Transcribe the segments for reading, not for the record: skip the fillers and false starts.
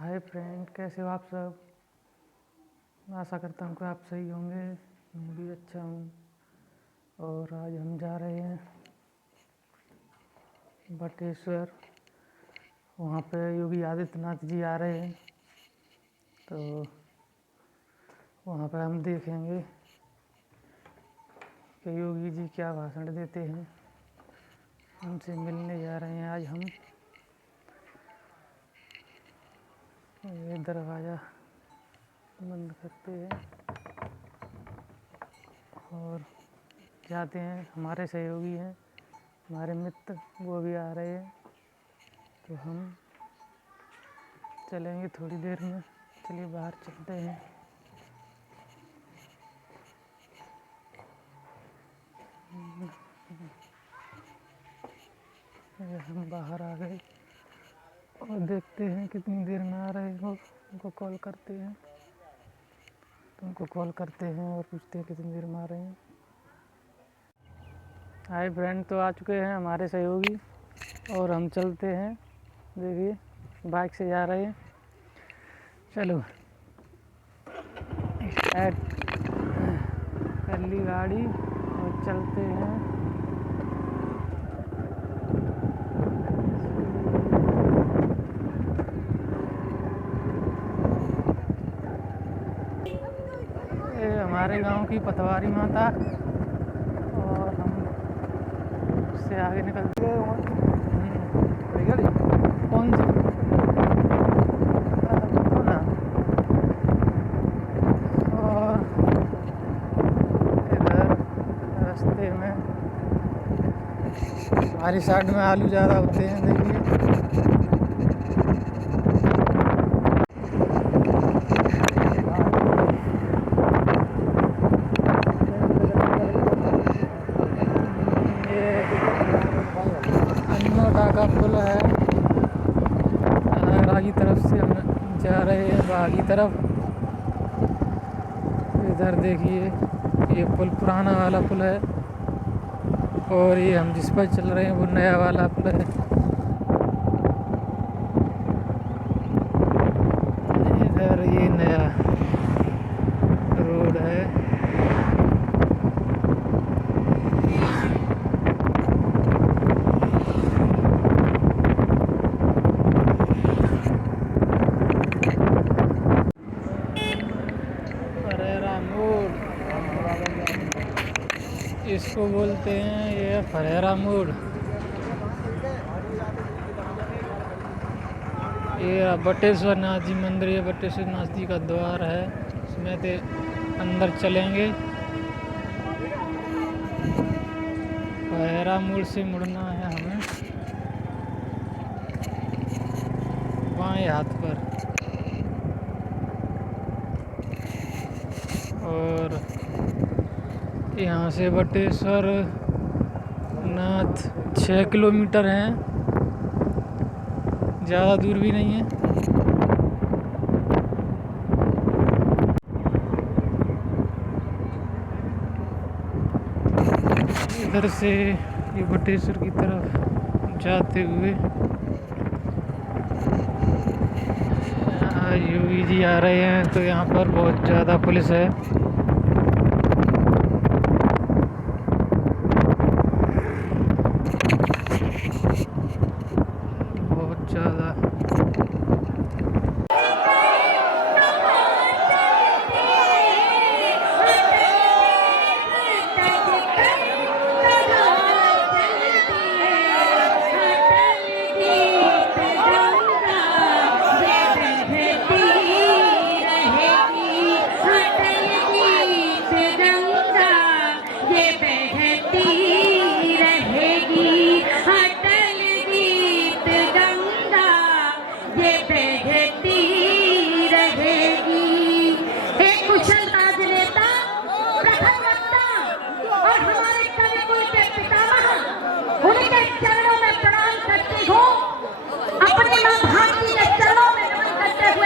Hi friend, कैसे हो आप सब। आशा करता हूँ कि आप सही होंगे। मैं भी अच्छा हूँ। और आज हम जा रहे हैं बटेश्वर। वहाँ पे योगी आदित्यनाथ जी आ रहे हैं, तो वहाँ पे हम देखेंगे कि योगी जी क्या भाषण देते हैं। उनसे मिलने जा रहे हैं आज हम। ये दरवाज़ा बंद करते हैं और जाते हैं। हमारे सहयोगी हैं, हमारे मित्र, वो भी आ रहे हैं, तो हम चलेंगे थोड़ी देर में। चलिए बाहर चलते हैं। हम बाहर आ गए और देखते हैं कितनी देर में आ रहे हो। उनको कॉल करते हैं, उनको कॉल करते हैं और पूछते हैं कितनी देर में आ रहे हैं। हाय फ्रेंड, तो आ चुके हैं हमारे सहयोगी और हम चलते हैं। देखिए बाइक से जा रहे हैं। चलो स्टार्ट कर ली गाड़ी और चलते हैं। ये हमारे गांव की पतवारी माता, और हम उससे आगे निकलते हैं। कौन सी ना। और इधर रास्ते में हमारी साइड में आलू ज़्यादा होते हैं। देखिए अन्नोटा का पुल है। आगरा की तरफ से हम जा रहे हैं, बाहर की तरफ। इधर देखिए ये पुल पुराना वाला पुल है और ये हम जिस पर चल रहे हैं वो नया वाला पुल है। इधर ये नया रोड है। फरेरा मोड़ इसको बोलते हैं, ये फरेरा मोड़। ये बटेश्वर नाथ जी मंदिर, ये बटेश्वर नाथ जी का द्वार है। इसमें से अंदर चलेंगे। फरेरा मोड़ से मुड़ना है हमें बाएं हाथ पर। और यहाँ से बटेश्वर नाथ 6 किलोमीटर हैं, ज़्यादा दूर भी नहीं है। इधर से ये बटेश्वर की तरफ जाते हुए योगी जी आ रहे हैं, तो यहाँ पर बहुत ज़्यादा पुलिस है। बहुत ज़्यादा।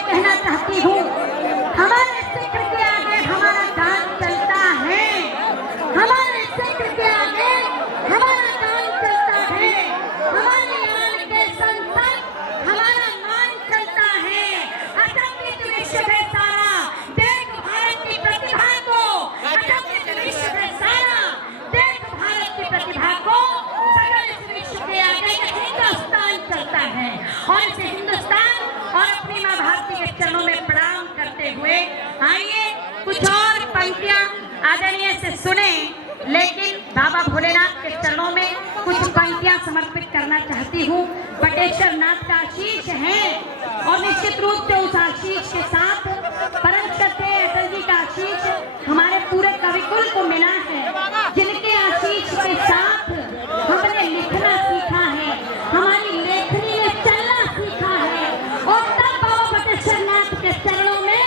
कहना चाहती हूँ, हमारे सिक्र के आगे हमारा काम चलता है। हमारे सिक्र के आगे हमारा काम चलता है। हमारे आन के संतन हमारा मान चलता है। चरणों में प्रणाम करते हुए आइए कुछ और पंक्तियां आदरणीय से सुने, लेकिन बाबा भोलेनाथ के चरणों में कुछ पंक्तियां समर्पित करना चाहती हूँ। बटेश्वर नाथ का आशीष है और निश्चित रूप से उस आशीष के साथ परम सत्य अटल जी का आशीष हमारे पूरे कविकुल को मिला है, जिनके आशीष के साथ हमने लिखना सीखा है, हमारी लेखनी में चलना सीखा है। और तब बाबा बटेश्वर नाथ के चरणों में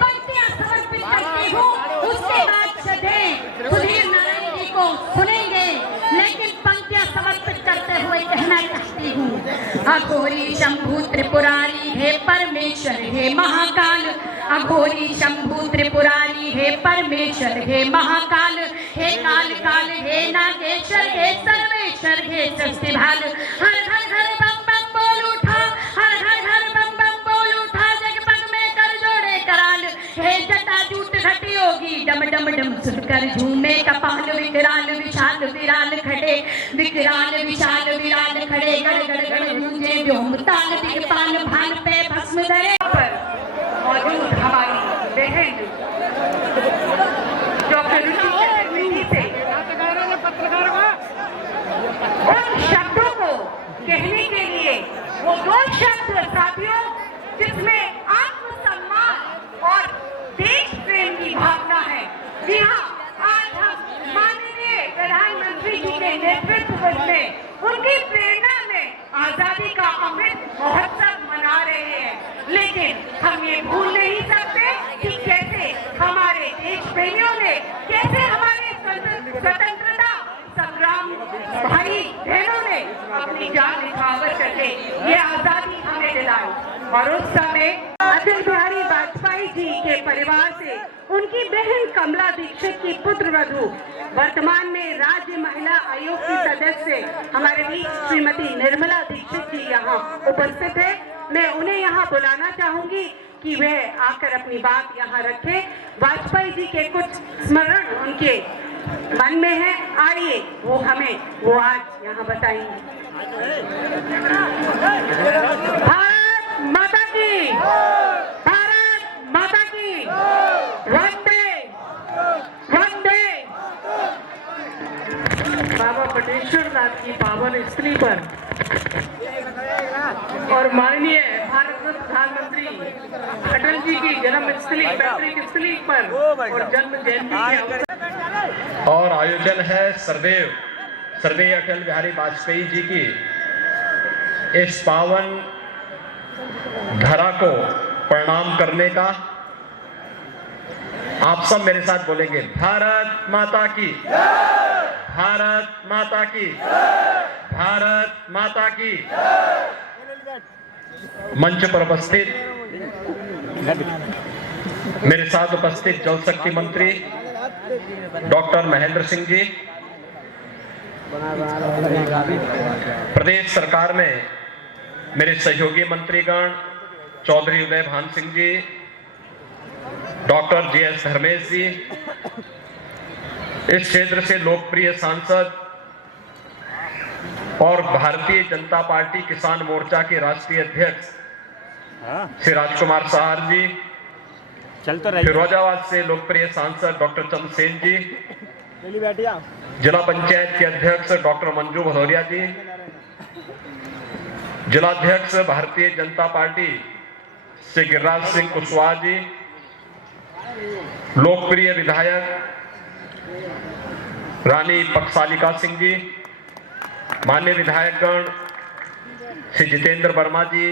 पंक्तियां समर्पित करती हूँ। उसके बाद सदैव सुधीर नारायण जी को सुनेंगे, लेकिन पंक्तियां समर्पित करते हुए कहना चाहती हूँ। अघोरी शंभु त्रिपुरारी हे परमेश्वर हे महाकाल, अघोरी शंभु त्रिपुरारी हे परमेश्वर हे महाकाल, हे काल काल हे नागेश्वर हे सर्वेश्वर हे सृष्टिभाल। हर घर घर बम बम बोल उठा, हर घर घर बम बम बोल उठा, जगपग में कर जोड़े कराल, हे जटाजूट घटी योगी डम डम डम सुनकर झूमे कपाल, विकराल विशाल विराल खड़े, विकराल विशाल विराल खड़े, गड़ गड़ गड़ गूंजे व्योम ताल, दिग्पाल भाल पे भस्म धरे। मौजूद हमारी बहन डॉक्टर रुचि चतुर्वेदी से उन शब्दों को कहने के लिए वो दो शब्द साथियों, जिसमें आत्मसम्मान और देश प्रेम की भावना है। जी हाँ, आज हम माननीय प्रधानमंत्री जी के नेतृत्व में उनकी प्रेरणा में आजादी का अमृत महोत्सव मना रहे हैं, लेकिन हम ये भूल नहीं सकते कि कैसे हमारे देश प्रेमियों ने, कैसे हमारे स्वतंत्रता संग्राम भाई बहनों ने अपनी जान निछावर करके ये आजादी हमें दिलाई। और उस समय अटल बिहारी वाजपेयी जी के परिवार से उनकी बहन कमला दीक्षित की पुत्र वधू, वर्तमान में राज्य महिला आयोग की सदस्य हमारे बीच श्रीमती निर्मला दीक्षित जी यहाँ उपस्थित है। मैं उन्हें यहाँ बुलाना चाहूंगी कि वह आकर अपनी बात यहाँ रखें। वाजपेयी जी के कुछ स्मरण उनके मन में है, आइए वो हमें वो आज यहाँ बताएंगे। भारत माता की, भारत माता की, वंदे वंदे। बाबा बटेश्वर नाथ की पावन स्थली पर और माननीय भारत रत्न प्रधानमंत्री अटल जी की जन्म स्थली, पैतृक स्थली पर और जन्म जयंती के अवसर और आयोजन है सर्वदेव स्वर्गीय अटल बिहारी वाजपेयी जी की इस पावन धरा को प्रणाम करने का। आप सब मेरे साथ बोलेंगे, भारत माता की, भारत माता की, भारत माता की। मंच पर उपस्थित मेरे साथ उपस्थित जल शक्ति मंत्री डॉक्टर महेंद्र सिंह जी, प्रदेश सरकार में मेरे सहयोगी मंत्रीगण चौधरी उदय भान सिंह जी, डॉक्टर जीएस धर्मेश जी, इस क्षेत्र से लोकप्रिय सांसद और भारतीय जनता पार्टी किसान मोर्चा के राष्ट्रीय अध्यक्ष श्री राजकुमार साहर जी, फिरोजाबाद से लोकप्रिय सांसद डॉक्टर चंद्रसेन जी, जिला पंचायत के अध्यक्ष डॉक्टर मंजू भदौरिया जी, जिला अध्यक्ष भारतीय जनता पार्टी श्री गिरिराज सिंह कुशवाहा जी, लोकप्रिय विधायक रानी पक्षालिका सिंह जी, मान्य विधायकगण श्री जितेंद्र वर्मा जी,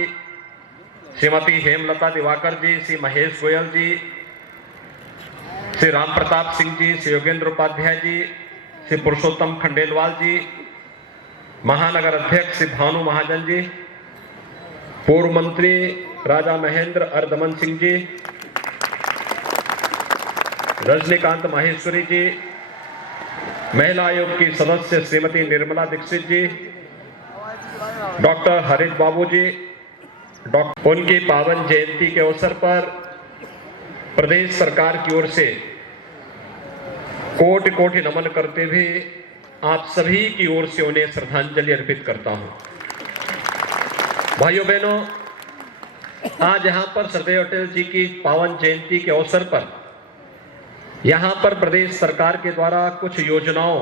श्रीमती हेमलता दिवाकर जी, श्री महेश गोयल जी, श्री राम प्रताप सिंह जी, श्री योगेंद्र उपाध्याय जी, श्री पुरुषोत्तम खंडेलवाल जी, महानगर अध्यक्ष श्री भानु महाजन जी, पूर्व मंत्री राजा महेंद्र अर्दमन सिंह जी, रजनीकांत माहेश्वरी जी, महिला आयोग की सदस्य श्रीमती निर्मला दीक्षित जी, डॉक्टर हरीश बाबू जी, उनकी पावन जयंती के अवसर पर प्रदेश सरकार की ओर से कोटि कोटि नमन करते हुए आप सभी की ओर से उन्हें श्रद्धांजलि अर्पित करता हूं। भाइयों बहनों, आज यहाँ पर सरदार अटल जी की पावन जयंती के अवसर पर यहाँ पर प्रदेश सरकार के द्वारा कुछ योजनाओं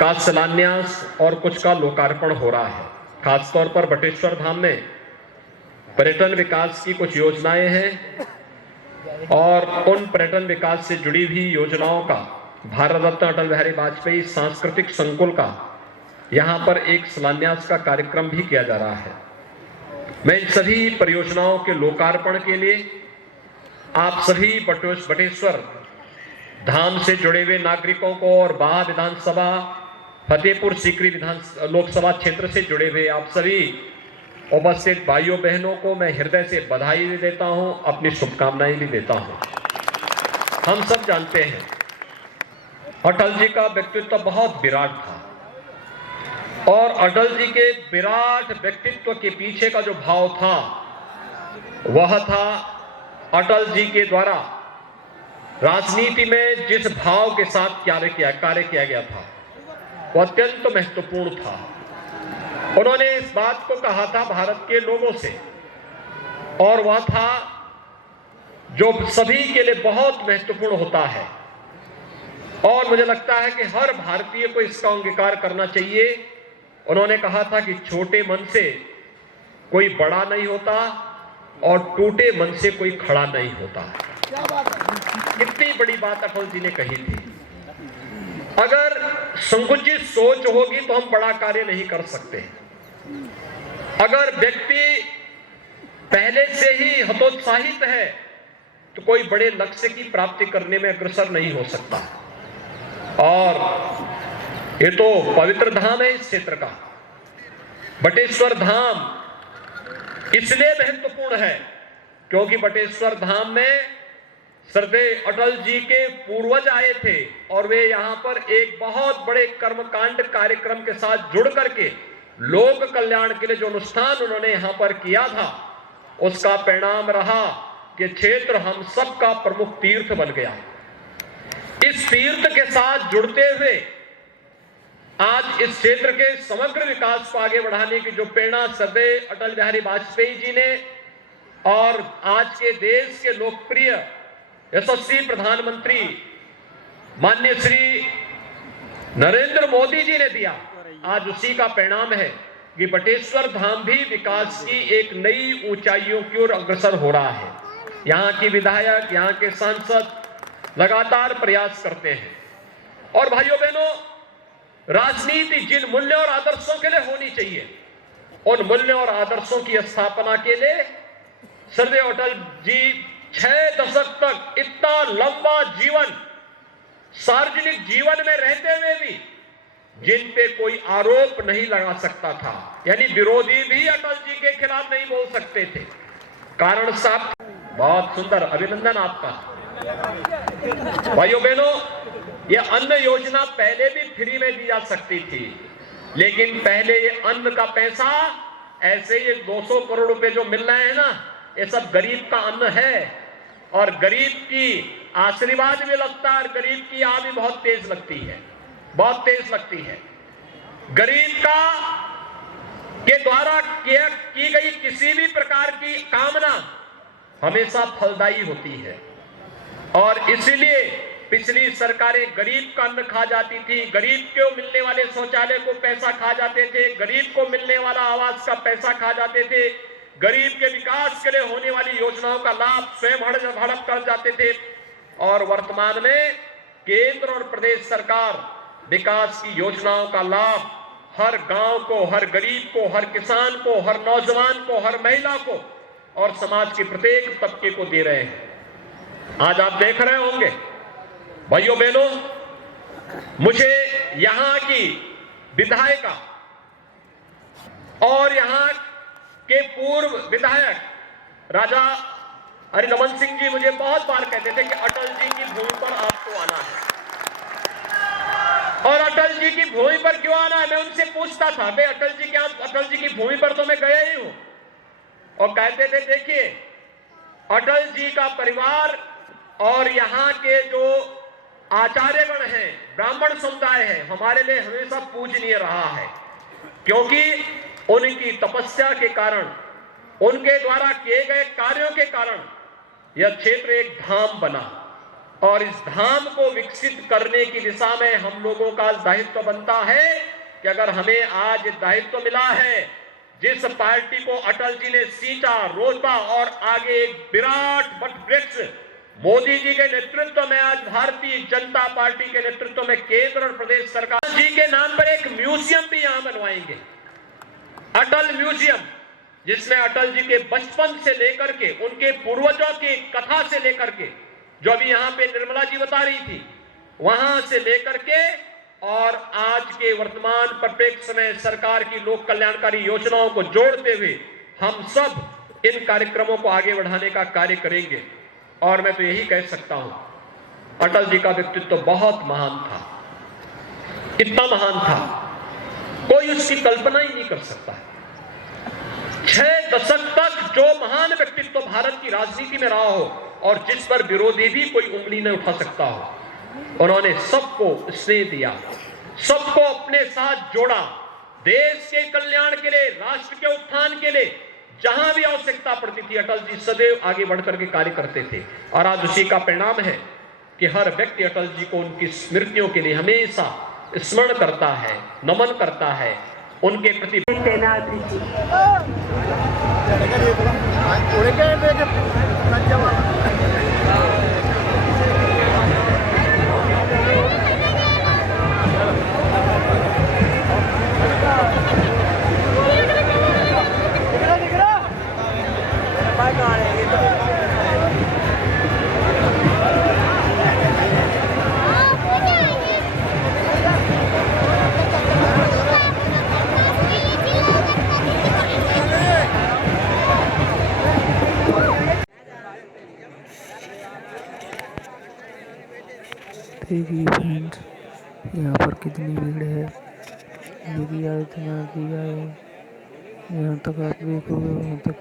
का शिलान्यास और कुछ का लोकार्पण हो रहा है। खासतौर पर बटेश्वर धाम में पर्यटन विकास की कुछ योजनाएं हैं और उन पर्यटन विकास से जुड़ी हुई योजनाओं का भारत रत्न अटल बिहारी वाजपेयी सांस्कृतिक संकुल का यहाँ पर एक शिलान्यास का कार्यक्रम भी किया जा रहा है। मैं इन सभी परियोजनाओं के लोकार्पण के लिए आप सभी बटेश्वर धाम से जुड़े हुए नागरिकों को और बाहा विधानसभा फतेहपुर सीकरी लोकसभा क्षेत्र से जुड़े हुए आप सभी उपस्थित भाइयों बहनों को मैं हृदय से बधाई भी देता हूं, अपनी शुभकामनाएं भी देता हूं। हम सब जानते हैं अटल जी का व्यक्तित्व बहुत विराट था और अटल जी के विराट व्यक्तित्व के पीछे का जो भाव था वह था अटल जी के द्वारा राजनीति में जिस भाव के साथ कार्य किया गया था वो अत्यंत महत्वपूर्ण था। उन्होंने इस बात को कहा था भारत के लोगों से और वह था जो सभी के लिए बहुत महत्वपूर्ण होता है और मुझे लगता है कि हर भारतीय को इसका अंगीकार करना चाहिए। उन्होंने कहा था कि छोटे मन से कोई बड़ा नहीं होता और टूटे मन से कोई खड़ा नहीं होता। कितनी बड़ी बात अटल जी ने कही थी। अगर संकुचित सोच होगी तो हम बड़ा कार्य नहीं कर सकते। अगर व्यक्ति पहले से ही हतोत्साहित है तो कोई बड़े लक्ष्य की प्राप्ति करने में अग्रसर नहीं हो सकता। और ये तो पवित्र धाम है इस क्षेत्र का। बटेश्वर धाम इसलिए महत्वपूर्ण है क्योंकि बटेश्वर धाम में सरदार अटल जी के पूर्वज आए थे और वे यहाँ पर एक बहुत बड़े कर्मकांड कार्यक्रम के साथ जुड़ करके लोक कल्याण के लिए जो अनुष्ठान उन्होंने यहाँ पर किया था उसका परिणाम रहा कि क्षेत्र हम सबका प्रमुख तीर्थ बन गया। इस तीर्थ के साथ जुड़ते हुए आज इस क्षेत्र के समग्र विकास को आगे बढ़ाने की जो प्रेरणा सरदार अटल बिहारी वाजपेयी जी ने और आज के देश के लोकप्रिय यशस्वी प्रधानमंत्री माननीय श्री नरेंद्र मोदी जी ने दिया, आज उसी का परिणाम है कि बटेश्वर धाम भी विकास की एक नई ऊंचाइयों की ओर अग्रसर हो रहा है। यहाँ की विधायक, यहाँ के सांसद लगातार प्रयास करते हैं। और भाइयों बहनों, राजनीति जिन मूल्यों और आदर्शों के लिए होनी चाहिए उन मूल्यों और आदर्शों की स्थापना के लिए सरदार अटल जी 6 दशक तक इतना लंबा जीवन सार्वजनिक जीवन में रहते हुए भी जिन पे कोई आरोप नहीं लगा सकता था, यानी विरोधी भी अटल जी के खिलाफ नहीं बोल सकते थे। कारण साहब बहुत सुंदर, अभिनंदन आपका। भाइयों बहनों, यह अन्न योजना पहले भी फ्री में दी जा सकती थी, लेकिन पहले ये अन्न का पैसा ऐसे ये 200 करोड़ रुपए जो मिल रहे हैं ना, ये सब गरीब का अन्न है और गरीब की आशीर्वाद भी लगता है और गरीब की आह भी बहुत तेज लगती है, बहुत तेज लगती है। गरीब का के द्वारा की गई किसी भी प्रकार की कामना हमेशा फलदायी होती है और इसीलिए पिछली सरकारें गरीब का अन्न खा जाती थी, गरीब को मिलने वाले शौचालय को पैसा खा जाते थे, गरीब को मिलने वाला आवास का पैसा खा जाते थे, गरीब के विकास के लिए होने वाली योजनाओं का लाभ स्वयं हड़प कर जाते थे। और वर्तमान में केंद्र और प्रदेश सरकार विकास की योजनाओं का लाभ हर गांव को, हर गरीब को, हर किसान को, हर नौजवान को, हर महिला को और समाज के प्रत्येक तबके को दे रहे हैं। आज आप देख रहे होंगे भाइयों बहनों, मुझे यहां की विधायिका और यहां के पूर्व विधायक राजा हरिनमन सिंह जी मुझे बहुत बार कहते थे कि अटल जी की भूमि पर आपको आना है। और अटल जी की भूमि पर क्यों आना है, मैं उनसे पूछता था, भाई अटल जी की भूमि पर तो मैं गया ही हूं। और कहते थे देखिए, अटल जी का परिवार और यहाँ के जो आचार्यगण हैं, ब्राह्मण समुदाय है, हमारे लिए हमेशा पूजनीय रहा है, क्योंकि उनकी तपस्या के कारण, उनके द्वारा किए गए कार्यों के कारण यह क्षेत्र एक धाम बना और इस धाम को विकसित करने की दिशा में हम लोगों का दायित्व बनता है कि अगर हमें आज दायित्व मिला है, जिस पार्टी को अटल जी ने सींचा, रोपा और आगे एक विराट वटवृक्ष मोदी जी के नेतृत्व में आज भारतीय जनता पार्टी के नेतृत्व में केंद्र और प्रदेश सरकार जी के नाम पर एक म्यूजियम भी यहां बनवाएंगे, अटल म्यूजियम, जिसमें अटल जी के बचपन से लेकर के उनके पूर्वजों की कथा से लेकर के, जो अभी यहां पे निर्मला जी बता रही थी, वहां से लेकर के और आज के वर्तमान परिप्रेक्ष्य में सरकार की लोक कल्याणकारी योजनाओं को जोड़ते हुए हम सब इन कार्यक्रमों को आगे बढ़ाने का कार्य करेंगे। और मैं तो यही कह सकता हूं, अटल जी का व्यक्तित्व बहुत महान था, इतना महान था कोई उसकी कल्पना ही नहीं कर सकता। 6 दशक तक जो महान व्यक्तित्व भारत की राजनीति में रहा हो और जिस पर विरोधी भी कोई उंगली नहीं उठा सकता हो, उन्होंने सबको स्नेह दिया, सबको अपने साथ जोड़ा, देश के कल्याण के लिए, राष्ट्र के उत्थान के लिए जहां भी आवश्यकता पड़ती थी अटल जी सदैव आगे बढ़कर के कार्य करते थे। और आज उसी का परिणाम है कि हर व्यक्ति अटल जी को उनकी स्मृतियों के लिए हमेशा स्मरण करता है, नमन करता है, उनके प्रति तैनात देखिए फ्रेंड्स, यहाँ पर कितनी भीड़ है, योगी आदित्यनाथ जी आए, यहाँ तक आप देखोगे वहाँ तक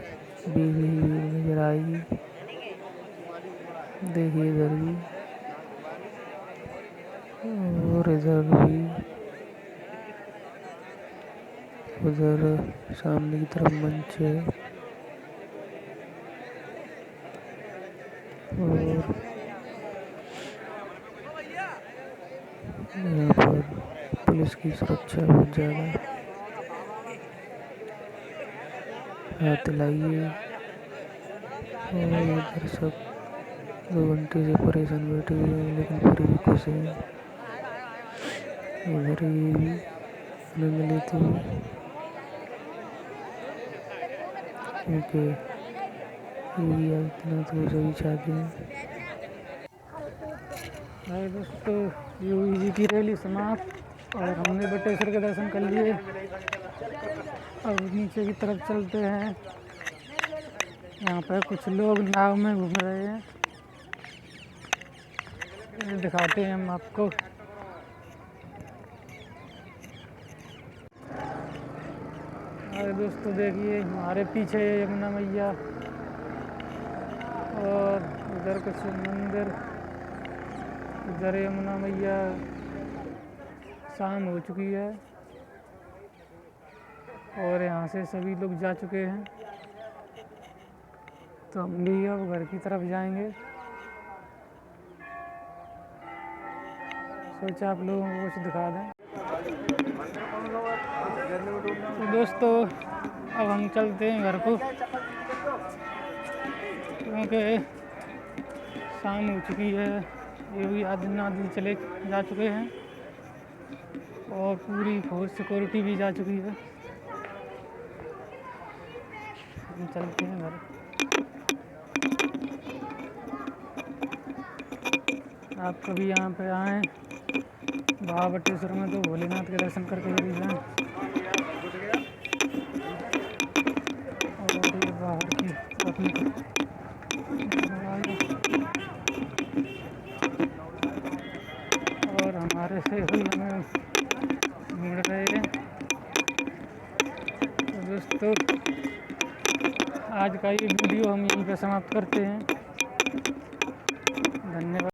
भी भीड़ नजर आएगी। देखिए इधर भी और इधर भी, उधर सामने की तरफ मंच है और यहाँ पर पुलिस की सुरक्षा बहुत ज़्यादा। हाथ लाइए और इधर सब 2 घंटे से परेशान बैठे हुए हैं, लेकिन फिर भी खुश हैं। उधर ये भी आनंद लेते हुए, क्योंकि योगी आदित्यनाथ को सभी चाहते हैं। हाय दोस्तों, योगी जी की रैली समाप्त और हमने बटेश्वर के दर्शन कर लिए। अब नीचे की तरफ चलते हैं। यहाँ पर कुछ लोग नाव में घूम रहे हैं, दिखाते हैं हम आपको। अरे दोस्तों देखिए, हमारे पीछे यमुना मैया और उधर कुछ मंदिर, इधर यमुना मैया। शाम हो चुकी है और यहाँ से सभी लोग जा चुके हैं, तो हम भी अब घर की तरफ जाएंगे। सोचा आप लोगों को कुछ दिखा दें। तो दोस्तों अब हम चलते हैं घर को, क्योंकि शाम हो चुकी है। योगी आदित्यनाथ जी चले जा चुके हैं और पूरी फौज सिक्योरिटी भी जा चुकी है। हम चलते हैं घर। आप कभी यहाँ पे आएँ बाबा बटेश्वर में, तो भोलेनाथ के दर्शन करके भी जाएँ। और ये बाहर की अपनी और हमारे से ही हमें ढूंढ रहे हैं। तो दोस्तों आज का ये वीडियो हम यहीं पे समाप्त करते हैं। धन्यवाद।